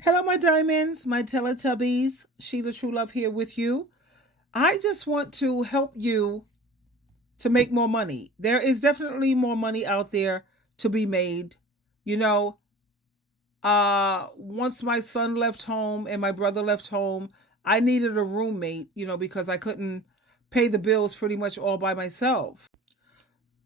Hello, my diamonds, my Teletubbies. SheilaTruelove here with you. I just want to help you to make more money. There is definitely more money out there to be made. You know, once my son left home and my brother left home, I needed a roommate, because I couldn't pay the bills pretty much all by myself.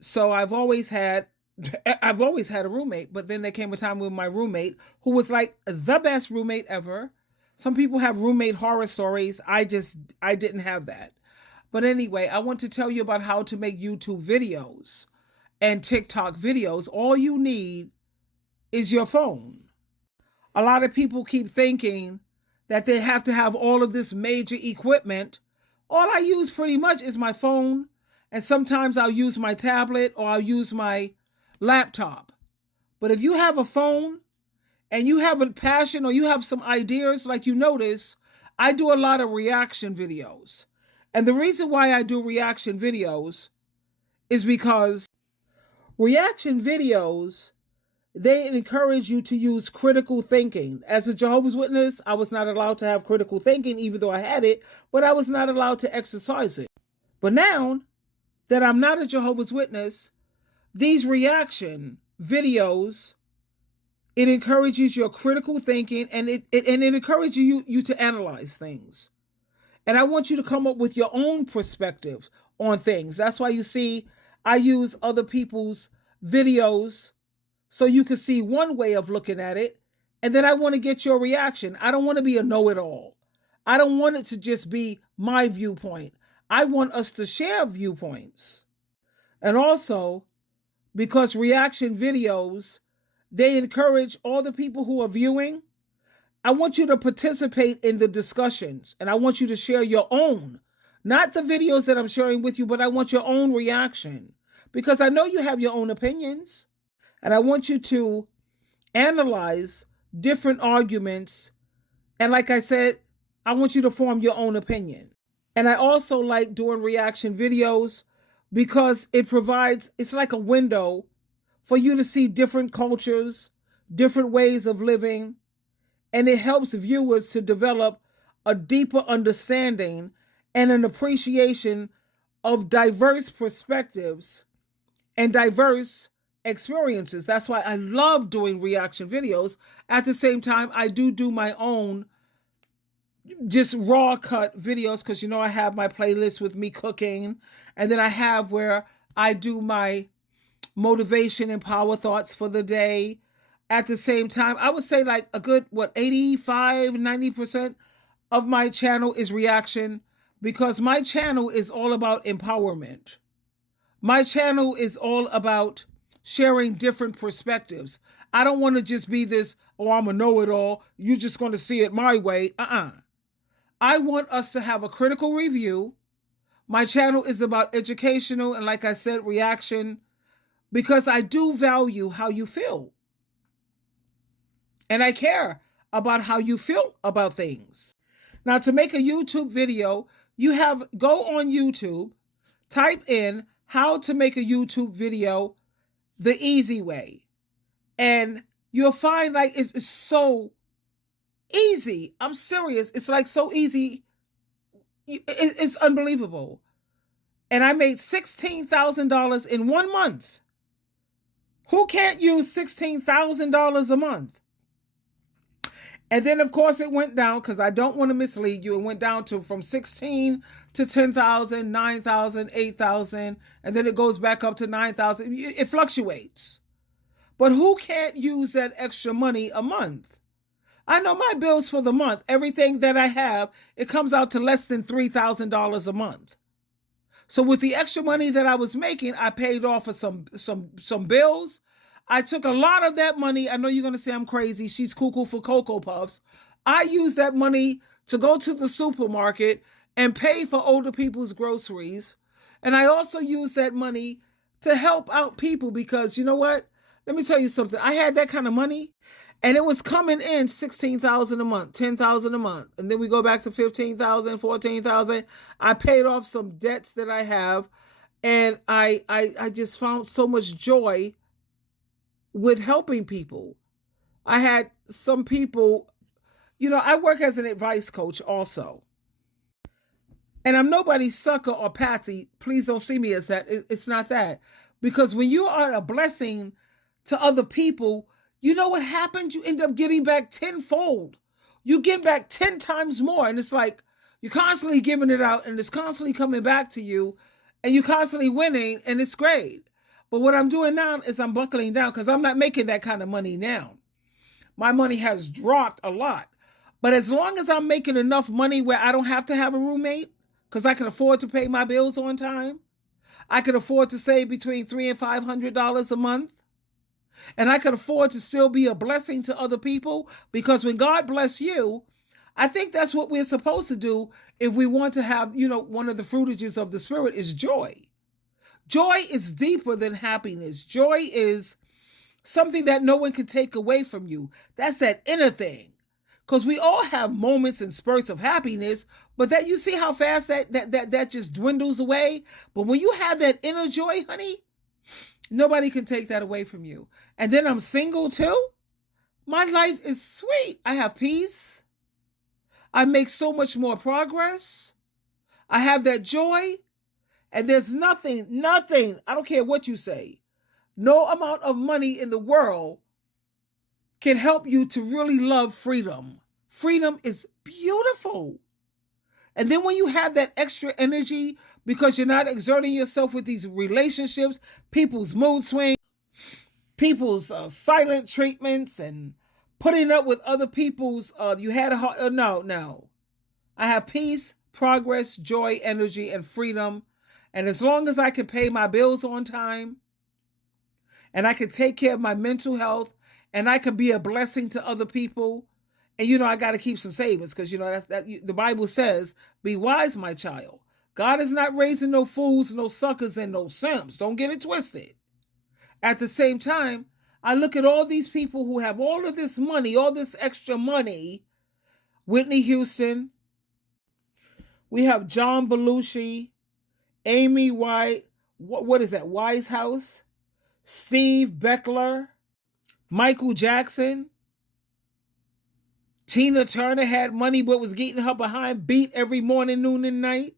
So I've always had a roommate, but then there came a time with my roommate who was like the best roommate ever. Some people have roommate horror stories. I didn't have that. But anyway, I want to tell you about how to make YouTube videos and TikTok videos. All you need is your phone. A lot of people keep thinking that they have to have all of this major equipment. All I use pretty much is my phone, and sometimes I'll use my tablet or I'll use my laptop. But if you have a phone and you have a passion or you have some ideas, like you notice, I do a lot of reaction videos. And the reason why I do reaction videos is because reaction videos, they encourage you to use critical thinking. As a Jehovah's Witness, I was not allowed to have critical thinking, even though I had it, but I was not allowed to exercise it. But now that I'm not a Jehovah's Witness, these reaction videos, it encourages your critical thinking, and it encourages you to analyze things. And I want you to come up with your own perspective on things. That's why you see I use other people's videos so you can see one way of looking at it. And then I want to get your reaction. I don't want to be a know-it-all. I don't want it to just be my viewpoint. I want us to share viewpoints. And also, because reaction videos, they encourage all the people who are viewing. I want you to participate in the discussions, and I want you to share your own, not the videos that I'm sharing with you, but I want your own reaction, because I know you have your own opinions, and I want you to analyze different arguments. And like I said, I want you to form your own opinion. And I also like doing reaction videos because it's like a window for you to see different cultures, different ways of living, and it helps viewers to develop a deeper understanding and an appreciation of diverse perspectives and diverse experiences. That's why I love doing reaction videos. At the same time, I do my own just raw cut videos, because I have my playlist with me cooking, and then I have where I do my motivation and power thoughts for the day. At the same time, I would say like a good 85-90% of my channel is reaction, because my channel is all about empowerment. My channel is all about sharing different perspectives. I don't want to just be this, oh, I'm a know-it-all, you're just going to see it my way. I want us to have a critical review. My channel is about educational and, like I said, reaction, because I do value how you feel. And I care about how you feel about things. Now, to make a YouTube video, go on YouTube, type in how to make a YouTube video the easy way. And you'll find like it's so easy. I'm serious. It's like so easy. It's unbelievable. And I made $16,000 in 1 month. Who can't use $16,000 a month? And then, of course, it went down, because I don't want to mislead you. It went down from 16 to 10,000, 9,000, 8,000, and then it goes back up to 9,000. It fluctuates. But who can't use that extra money a month? I know my bills for the month, everything that I have, it comes out to less than $3,000 a month. So with the extra money that I was making, I paid off for some bills. I took a lot of that money. I know you're going to say I'm crazy. She's cuckoo for Cocoa Puffs. I used that money to go to the supermarket and pay for older people's groceries. And I also used that money to help out people, because you know what? Let me tell you something. I had that kind of money, and it was coming in $16,000 a month, $10,000 a month. And then we go back to $15,000, $14,000. I paid off some debts that I have. And I just found so much joy with helping people. I had some people I work as an advice coach also. And I'm nobody's sucker or patsy. Please don't see me as that. It's not that. Because when you are a blessing to other people, you know what happens? You end up getting back tenfold. You get back 10 times more. And it's like you're constantly giving it out and it's constantly coming back to you and you're constantly winning and it's great. But what I'm doing now is I'm buckling down because I'm not making that kind of money now. My money has dropped a lot. But as long as I'm making enough money where I don't have to have a roommate, because I can afford to pay my bills on time, I can afford to save between $300 and $500 a month, and I can afford to still be a blessing to other people, because when God bless you, I think that's what we're supposed to do if we want to have, one of the fruitages of the Spirit is joy. Joy is deeper than happiness. Joy is something that no one can take away from you. That's that inner thing. Because we all have moments and spurts of happiness, but that you see how fast that just dwindles away. But when you have that inner joy, honey, nobody can take that away from you. And then I'm single too. My life is sweet. I have peace. I make so much more progress. I have that joy. And there's nothing, I don't care what you say, no amount of money in the world can help you to really love freedom. Freedom is beautiful. And then when you have that extra energy because you're not exerting yourself with these relationships, people's mood swings, people's silent treatments, and putting up with other people's, no. I have peace, progress, joy, energy, and freedom. And as long as I can pay my bills on time, and I can take care of my mental health, and I can be a blessing to other people. And, I got to keep some savings because, the Bible says, be wise, my child. God is not raising no fools, no suckers, and no simps. Don't get it twisted. At the same time, I look at all these people who have all of this money, all this extra money. Whitney Houston. We have John Belushi, Amy White. What is that? Wisehouse. Steve Beckler. Michael Jackson. Tina Turner had money but was getting her behind beat every morning, noon, and night.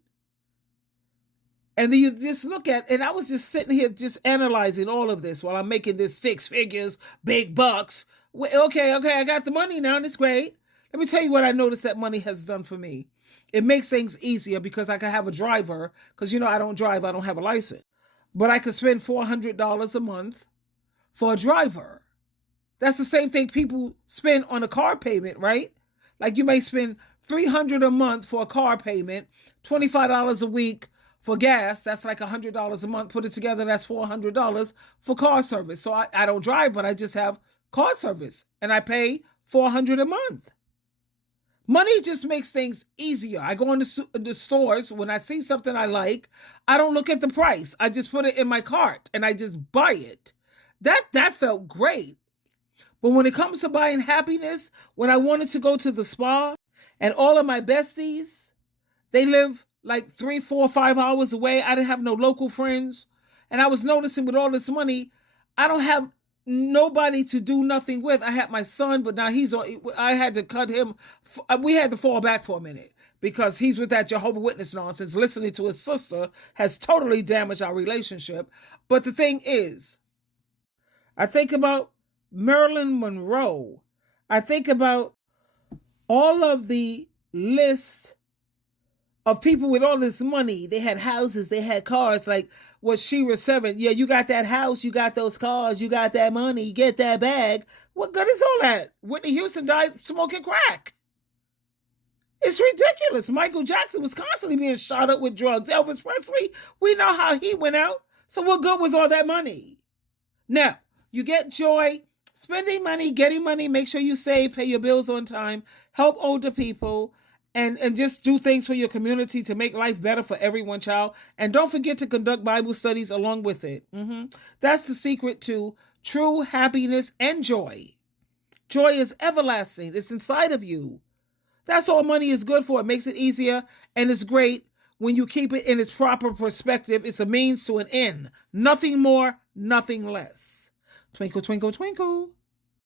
And then you just look at, and I was just sitting here just analyzing all of this while I'm making this 6 figures, big bucks. Okay, I got the money now and it's great. Let me tell you what I noticed that money has done for me. It makes things easier because I can have a driver because, I don't drive, I don't have a license. But I could spend $400 a month for a driver. That's the same thing people spend on a car payment, right? Like you may spend $300 a month for a car payment, $25 a week for gas. That's like $100 a month. Put it together, that's $400 for car service. So I don't drive, but I just have car service and I pay $400 a month. Money just makes things easier. I go into the stores. When I see something I like, I don't look at the price. I just put it in my cart and I just buy it. That felt great. But when it comes to buying happiness, when I wanted to go to the spa and all of my besties, they live like 3, 4, 5 hours away. I didn't have no local friends. And I was noticing with all this money, I don't have nobody to do nothing with. I had my son, but now I had to cut him. We had to fall back for a minute because he's with that Jehovah's Witness nonsense. Listening to his sister has totally damaged our relationship. But the thing is, I think about Marilyn Monroe. I think about all of the list of people with all this money. They had houses, they had cars, like what Shira 7. Yeah, you got that house, you got those cars, you got that money, you get that bag. What good is all that? Whitney Houston died smoking crack. It's ridiculous. Michael Jackson was constantly being shot up with drugs. Elvis Presley, we know how he went out. So what good was all that money? Now, you get joy. Spending money, getting money, make sure you save, pay your bills on time, help older people, and just do things for your community to make life better for everyone, child. And don't forget to conduct Bible studies along with it. That's the secret to true happiness and joy. Joy is everlasting. It's inside of you. That's all money is good for. It makes it easier, and it's great when you keep it in its proper perspective. It's a means to an end. Nothing more, nothing less. Twinkle, twinkle, twinkle.